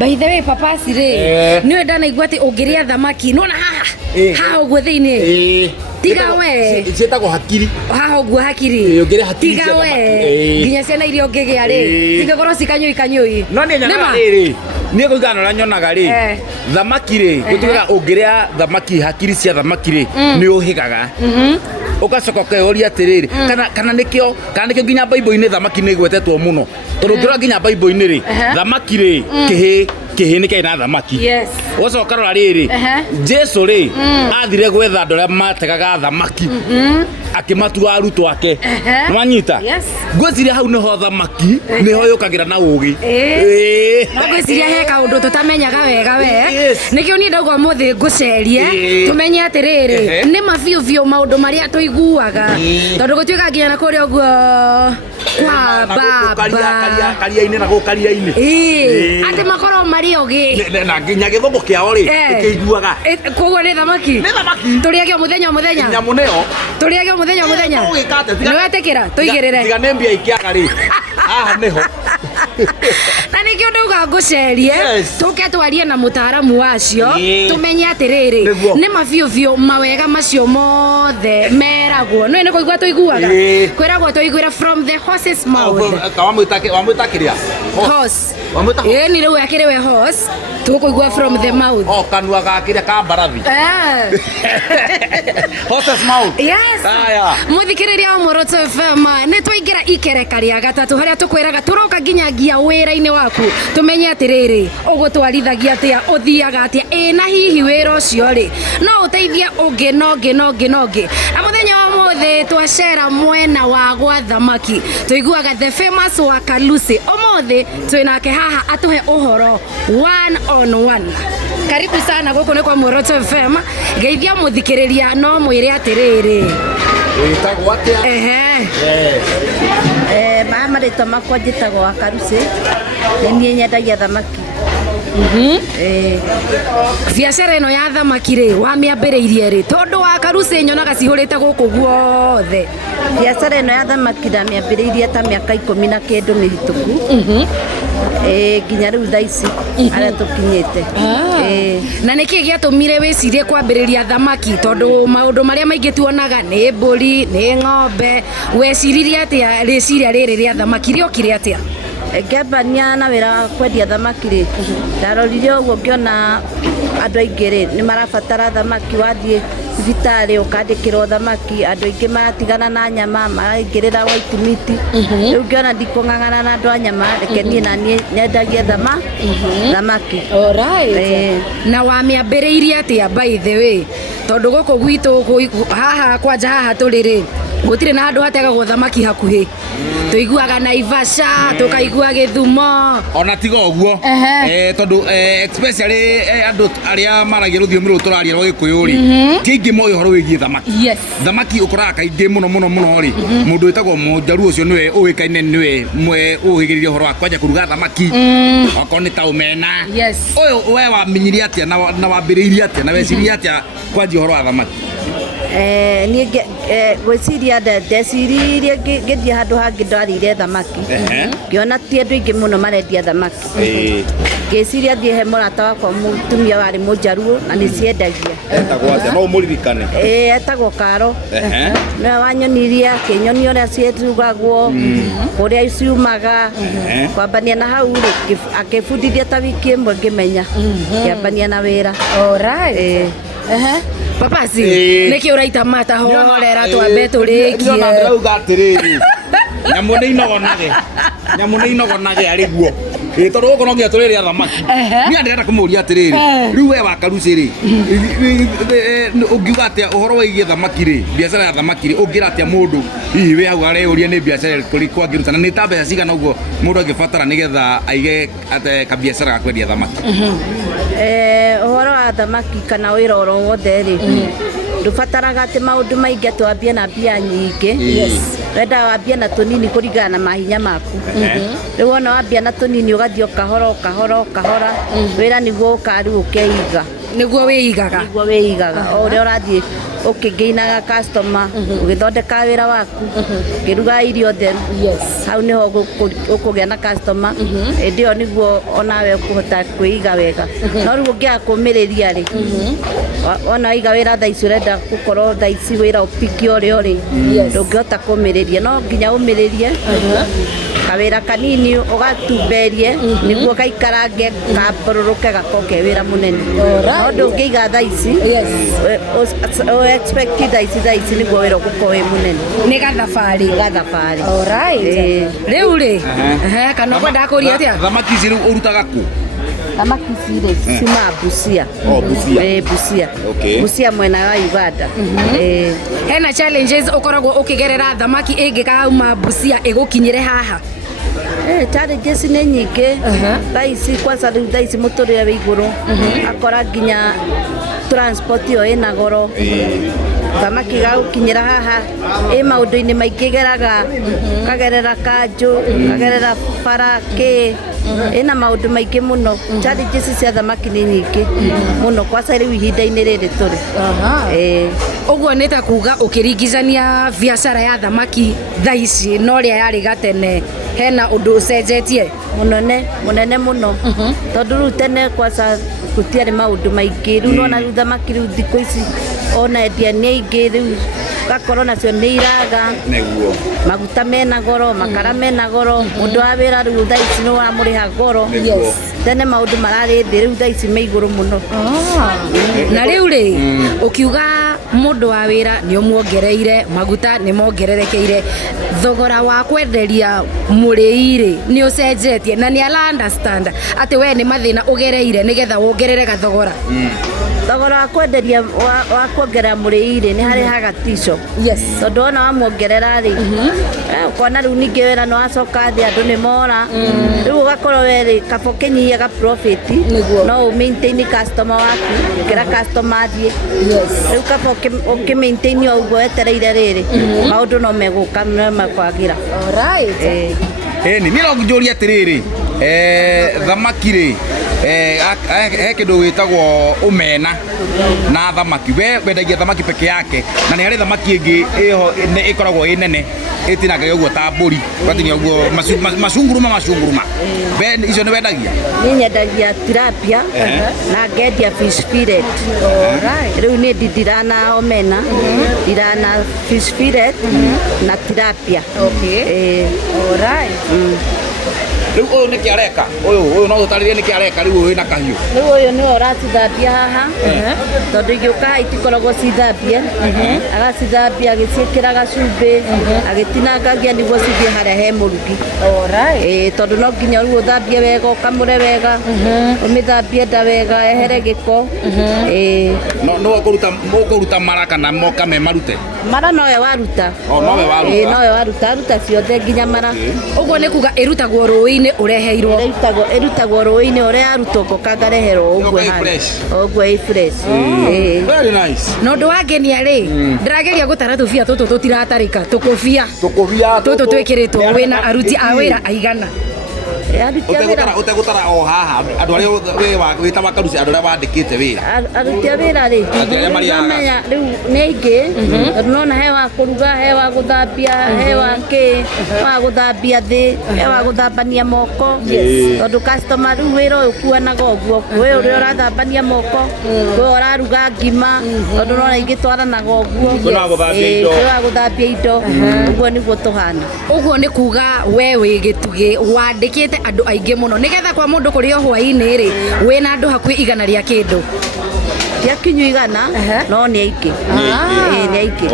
By the way papasi ri ni wenda naigua ati ungiria thamaki nona haha uguo thiini tiga we cietagwo hakiri haha uguo hakiri ungiria hakiri tiga we nginya ciana iria ungigia ri tigagorwo cikanyui no ni nyaga riri ni kuigana na nyonaga ri thamaki ri gutuga ungiria thamaki hakiri cia thamaki ri ni uhigaga ugacoka ukeuria atiriri kana nikio nginya Bible-ini thamaki ni gwetetwo muno tondu ngirora nginya Bible-ini ri thamaki ri kihi ni kaina thamaki ugacoka rora riri Jesu ri athire gwetha andu aria mategaga thamaki akimatua arutwo ake nwanyita ngwiciria hau niho thamaki niho yukagira na ugi ngwiciria he kaundu tutamenyaga wega we nikio ni ndauga muthi ngucerie tumenye atiriri ni mabiu maundu maria tuiguaga tondu gutuika nginya na kuria uguo kwa baba karia-ini na gukaria-ini ati makoro mari ugi na nginya githungu kiao ri kiiguaga koguo ni thamaki turiage muthenya nyamu neo turiage muthenya ni wetikira tuigirire tiga ni mbia ikiaga ri aha niho na nikio ndauga ngucerie tuke twarie na mutaaramu wacio tumenye atiriri ni mabiu mawega macio mothe meragwo no ni kuigua tuiguaga kwiragwo tuiguira from the horse's mouth wamwita kiria horse ni riu akiriwe horse tukuigua from the mouth kanua gakiria ka mbarathi horse's mouth yes muthikiriria Moroto FM ni twaingira ikereka ria gatatu haria tukwiraga turoka nginya ngia wira-ini waku tumenye atiriri ugutwarithagia atia uthiaga atia na hihi wira ucio ri no uteithie ungi nongi na muthenya wa mothe twacera mwena wa gwa thamaki tuiguaga the famous Wakalusi omothe twinake haha atuhe uhoro one on one. Karibu sana guku ni kwa Moroto FM geithia muthikiriria no mwire atiriri witagwo atia mama ritwa makwa njitagwo Wakalusi ni nyendagia thamaki biacara ino ya thamaki ri wamiambiriirie ri tondu Wakalusi nyonaga cihurite guku guothe biacara ino ya thamaki ndamiambiriirie ta miaka 19 mihituku nginya riu thaici aria tukinyite na niki giatumire wicirie kwambiriria thamaki tondu maundu maria maingi tuonaga ni mburi ni ng'ombe weciririe atia riciria riri ria thamaki riokire atia ngĩambania na wĩra wa kwendia thamaki rĩ ndarorire ũguo ngĩona andũ aingĩ rĩ nĩ marabatara thamaki wathiĩ thibitarĩ ũkandĩkĩrwo thamaki andũ aingĩ maratigana na nyama maraingĩrĩra white meat rĩu ngĩona ndikũng'ang'ana na andũ a nyama reke niĩ na niĩ nyendagie thamaki na wamĩambĩrĩirie atĩa by the way tondu guku gwitu haha kwanja haha turi ri gutire na andu hategagwo thamaki hakuhi tuiguaga Naivasha tukaigua Githumo ona tiga uguo tondu especially andu aria maragia ruthiomi ru turaria rwa Gikuyu ri kiingi mo ihoro wigie thamaki thamaki ukoraga kaingi muno ri mundu witagwo Mujaruo ucio niwe uikaine niwe mwe uhigiririe uhoro wa kwanja kuruga thamaki okoni ta umena uyu we wamenyirie atia na wambiriirie atia na wecirie atia kwanja uhoro wa thamaki niĩ gwĩciria ndeciririe ngĩthiĩ handũ hangĩ ndarĩire thamaki ngĩona ti andũ aingĩ mũno marendia thamaki ngĩciria thiĩ he mũrata wakwa mũtumia warĩ Mũjaruo na nĩ ciendagia etagwo atia no mũririkane etagwo Karo nĩwe wanyonirie akĩnyonia ũrĩa cirugagwo kũrĩa ciumaga kwambania na hau rĩ akĩbundithia ta wiki ĩmwe ngĩmenya ngĩambania na wĩra papasi niki uraita mata horera twambe turikie niona ndauga atiriri nyamu ni inogonage ari guo tondu guko no ngia turiria thamaki ni ndirenda kumuria atiriri riu we Wakalusi ri ungiuga atia uhoro wigie thamaki ri biacara ya thamaki ri ungira atia mundu hihi we hau areuria ni biacara kuri kwa ngirutana ni ta mbeca cigana uguo mundu angibatara nigetha aige ate ka biacara ga kwendia thamaki uhoro wa thamaki kana wĩra oro wothe ri ndubataraga ati maundu maingi atwambie na mbia nyingi wenda wambia na tunini kuringana na mahinya maku riu ona wambia na tunini ugathio kahora wira niguo ukari ukeiga niguo wiigaga niguo wiigaga o uria urathie ukinginaga customer ugithondeka wira waku ngiruga irio theru hau niho ukugia na customer ndio niguo onawe ukuhota kwiiga wega no riu ungia kumiriria ri ona iga wira thaa ici urenda gukorwo thaa ici wira upiki uri ndungihota kumiriria no nginya umiririe kawira kanini ugatumberie niguo gaikarange kapururuke gakoke wira munene no ndungiiga thaa ici expect thaa ici niguo wira gukorwo wi munene ni gathabari riu ri kana kwenda kuria atia thamaki ici urutaga ku thamaki ici cima Busia Busia Busia mwena wa Uganda hena challenges ukoragwo ukigerera thamaki ingikauma Busia igukinyire haha challenges nĩ nyingĩ thaa ici kwanza rĩu thaa ici mũtũrĩre wĩ igũrũ akora nginya transport ĩyo ĩna goro thamaki gagũkinyĩra haha maũndũ-inĩ maingĩ geraga kagerera kanjũ kagerera bara ĩna maũndũ maingĩ mũno challenges cia thamaki nĩ nyingĩ mũno kwanza rĩu ihinda-inĩ rĩrĩ tũrĩ ũguo nĩ ta kuga ũkĩringithania biacara ya thamaki thaa ici na ũrĩa yarĩ gatene hena ũndũ ũcenjetie mũnene mũno tondũ rĩu tene kwanza gũtiarĩ maũndũ maingĩ rĩu nona rĩu thamaki rĩu thikũ ici ona endia nĩ aingĩ rĩu gakorwo nacio nĩ iraga maguta mena goro makara mena goro mũndũ wa wĩra rĩu thaa ici nĩ ũramũrĩha goro tene maũndũ mararĩ thĩ rĩu thaa ici me igũrũ mũno na rĩu rĩ ũkiuga mũndũ wa wĩra nĩ ũmuongereire maguta nĩ mongererekeire thogora wa kwenderia mũrĩi rĩ nĩ ũcenjetie na nĩ ala understand atĩ we nĩ mathĩna ũgereire nĩgetha wongerere gathogora thogora wa kwenderia wa kuongerera mũrĩi rĩ nĩ harehaga tico tondũ ona wamuongerera rĩ ukona rĩu ningĩ wĩra nĩ wacoka thĩ andũ nĩ mora rĩu ũgakorwo we rĩ kaba ũkĩnyihia ga profit no ũ maintain customer waku gũkĩra customer athiĩ rĩu kaba ũkĩ maintain o ũguo wetereire rĩrĩ maũndũ no megũka no mekwagĩra nĩ no ngĩũria atĩrĩrĩ thamaki rĩ he kĩndũ gĩtagwo ũmena na thamaki we wendagia thamaki peke yake na nĩ harĩ thamaki ĩngĩ ĩho ĩkoragwo ĩ nene ĩtinangaga ũguo ta mbũri ũgatinia ũguo macunguruma icio nĩ wendagia niĩ nyendagia tilapia na ngendia fish fillet rĩu niĩ ndirana omena ndirana fish fillet na tilapia rĩu ũyũ nĩ kĩ areka ũyũ no tũtarĩrie nĩ kĩ areka rĩu ũyũ wĩna kahiũ rĩu ũyũ nĩwe ũracithambia haha tondũ ingĩũka itikoragwo cithambie agacithambia agĩciĩkĩra gacumbĩ agĩtinangagia nĩguo cithiĩ harĩa he mũrugi tondũ no nginya rĩu ũthambie wega ũkamũre wega ũmĩthambie nda wega ehere gĩko no ũkũruta mara kana moka me marute mara nowe waruta nowe waruta ciothe nginya mara ũguo nĩ kuga ĩrutagwo rũĩ-inĩ ũreheirwo ĩrutagwo rũĩ-inĩ ũrĩa yarutwo kareherwo ũguo ĩ fresh very nice no ũndũ wangenia rĩ ndĩrageria gũtara tũbia tũtũ tũtiratarĩka tũkũbia tũtũ twĩkĩrĩtwo wĩna aruti a wĩra aigana utegutara o haha andu aria wita makaruci andu aria wandikite wira aruti a wira ri menya riu ni aingi tondu nona he wa kuruga he wa guthambia he wa guthambia thi he wa guthambania moko tondu customer riu wira uyu kuanaga uguo we uria urathambania moko we uraruga ngima tondu nona igitwaranaga uguo wa guthambia indo uguo niguo tuhana uguo ni kuga we wi gitugi wandikite andu aingi muno nigetha kwa mundu kuri o hwaini ri wina andu hakuhi igana ria kindu yakinyu igana no ni aiki ni aiki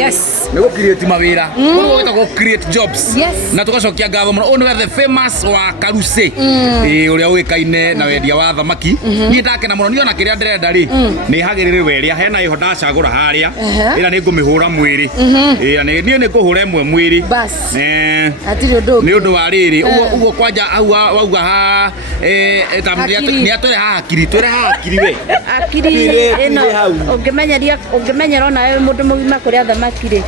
yes nego create mawira uguo wetagwo create jobs na tugacokia ngatho muno uyu ni the famous wa Karuce uria uikaine na wendia wa thamaki ni ndakena muno niona kiria ndirenda ri ni hagirire weria hena iho ndacagura haria ira ni ngumihura mwiri ira ni nguhura imwe mwiri bas atiri undu ni undu wa riri uguo kwanja au wauga ha ni atore ha akiri twere ha akiri we akiri ino ungimenyeria ona we mundu mugima kuria thamaki ri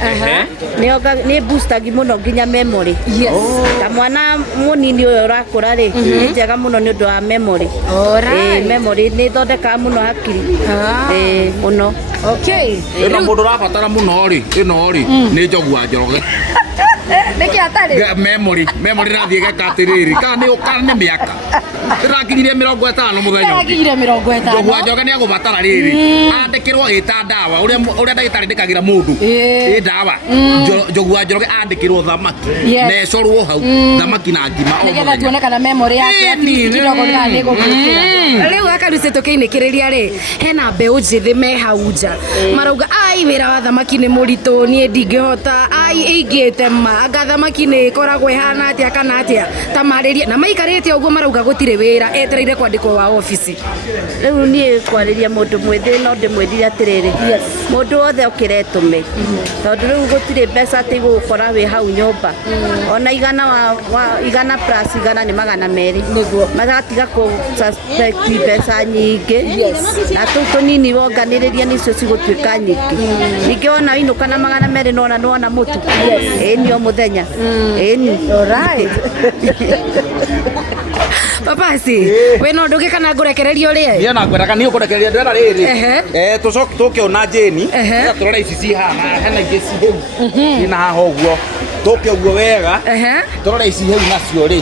nĩ boostergi mũno nginya memory. Yes. Kamwana mũnini ũyũ ũrakũra rĩ nĩ njega mũno nĩ ũndũ wa memory. Memory nĩ ĩthondekaga mũno hakiri mũno. Okay. Ĩno mũndũ ũrabatara mũno rĩ nĩ njogu wa Njoroge. Nĩkĩ atarĩ? Memory rathiĩ geka atĩrĩrĩ kana nĩ mĩaka ndĩrakinyire 50 mũthenya. Ndĩrakinyire 50. Njogu wa Njoroge nĩ agũbatara rĩrĩ andĩkĩrwo ĩta ndawa ũrĩa ndagĩtarĩ ndĩkagĩra mũndũ ĩ ndawa. Njogu wa Njoroge andĩkĩrwo thamaki na ĩcorwo hau thamaki na ngima o mũthenya. Nĩgetha tuone kana memory yake kidogo nĩ gũkũra. Rĩu akaruce tũkĩinĩkĩrĩria rĩ hena mbeũ njĩthĩ me hau nja marauga ai wĩra wa thamaki nĩ mũritũ niĩ ndingĩhota ai ingĩte anga thamaki nĩ ĩkoragwo ĩhana atĩa kana atĩa tamarĩria na maikarĩte ũguo marauga gũtirĩ wĩra etereire kwandĩkwo wa ofici. Rĩu niĩ kwarĩria mũndũ mwĩthĩ no ndĩmwĩrire atĩrĩrĩ mũndũ wothe okĩra etũme tondũ rĩu gũtirĩ mbeca atĩ igũgũkora wĩ hau nyũmba ona igana plus igana nĩ 200 nĩguo magatiga kũ suspect mbeca nyingĩ na tũu tũnini wonganĩrĩria nĩcio cigũtuĩka nyingĩ. Ningĩ wona wĩinũka na 200 nona nĩwona mũtu ĩni o mũthenya ĩni. Alright. Papasi, we no ndũgĩ kana ngũrekererio rĩe? Niĩ na ngwenda kana niĩ ngũrekereria ndĩrenda rĩrĩ. Tũcoke tũkĩona Jane tũrora ici ci hana hena ingĩ ci hau ina haha ũguo tũke ũguo wega tũrora ici hau nacio rĩ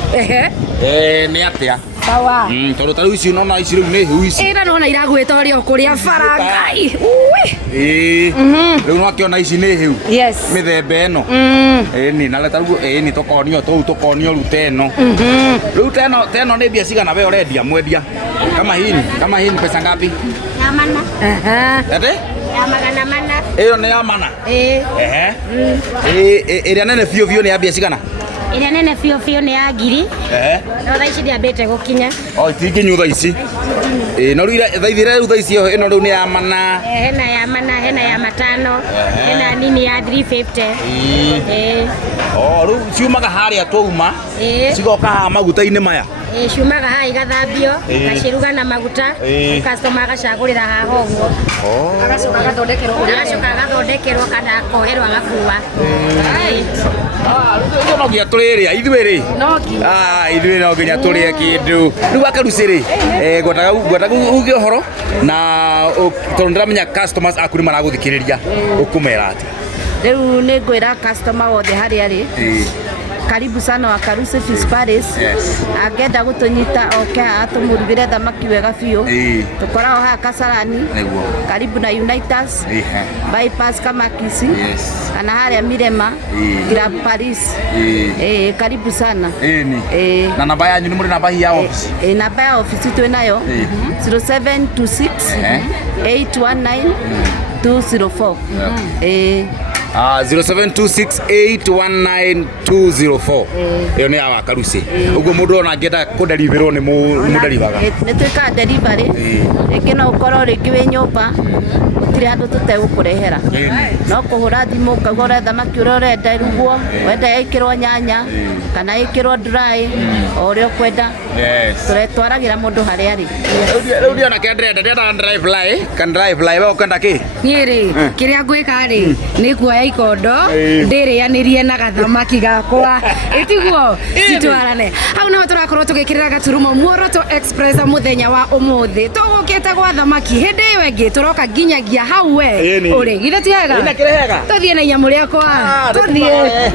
nĩ atĩa. Sawa. Tondũ tarĩu ici nona ici rĩu nĩ hũ ici. Ĩra nona iragwĩtoria kũrĩa barangai. Rĩu no akĩona ici nĩ hũ. Yes. Mĩthemba ĩno. Ĩni na tarĩu ĩni tũkonio tũu tũkonio rĩu teno. Rĩu teno nĩ mbia cigana we ũrendia mwendia. Kama hii pesa ngapi? Ya mana. Ate? Ya 400. Ĩyo nĩ ya mana. Ĩrĩa nene biũ nĩ ya mbia cigana? Ĩrĩa nene biũ nĩ ya ngiri. No thaa ici ndĩambĩte gũkinya. Itingĩnyua ici. No rĩu thaa ici ĩno rĩu nĩ ya mana. Hena ya mana, hena ya 5, hena nini ya 350. Rĩu ciumaga harĩa twauma cigoka haha maguta-inĩ maya. Ciumaga haha igathambio gaciruga na maguta customer agacagũrĩra haha ũguo agacoka agathondekerwo kana akoherwo agakua. Rĩu no nginya tũrĩrĩa ithuĩ rĩ ithuĩ no nginya tũrĩe kĩndũ rĩu akarucĩ rĩ ngwendaga uge ũhoro na tondũ ndĩramenya customers aku nĩ maragũthikĩrĩria ũkũmera atĩa. Rĩu nĩ ngwĩra customer wothe harĩa rĩ karibu sana wa Karusi Fish Palace. Angenda gũtũnyita oke haha tũmũrugĩre thamaki wega biũ. Tũkoragwo haha Kasarani karibu na Unitas bypass kama Kisi kana harĩa Mirema Grab Paris. Karibu sana. Na namba yanyu nĩ mũrĩ namba ya office? Namba ya office twĩnayo 0726 819 204. 0726819204 ĩyo nĩ ya wa Karuci. Ũguo mũndũ ona angĩenda kũdeliverwo nĩ mũdelivaga. Nĩ twĩkaga delivery rĩngĩ no ũkorwo rĩngĩ wĩ nyũmba gũtirĩ handũ tũtegũkũrehera no kũhũra thimũ ũkagũra thamaki ũrĩa ũrenda ĩrugwo wenda ĩkĩrwo nyanya kana ĩkĩrwo dry o ũrĩa ũkwenda tũretwaragĩra mũndũ harĩa arĩ. Rĩu ndiona kĩrĩa ndĩrenda drive fly we ũkwenda kĩ? Niĩ rĩ kĩrĩa ngwĩka rĩ nĩ kuoya ikondo ndĩrĩanĩrie na gathamaki gakwa ĩtiguo citwarane hau naho tũrakorwo tũgĩkĩrĩra Gaturumo Muoroto Express mũthenya wa ũmũthĩ tũgũkĩte gwa thamaki hĩndĩ ĩyo ĩngĩ tũroka nginyagia hau we ũrĩ githĩ ti hega tũthiĩ na inyamũ rĩakwa tũthiĩ.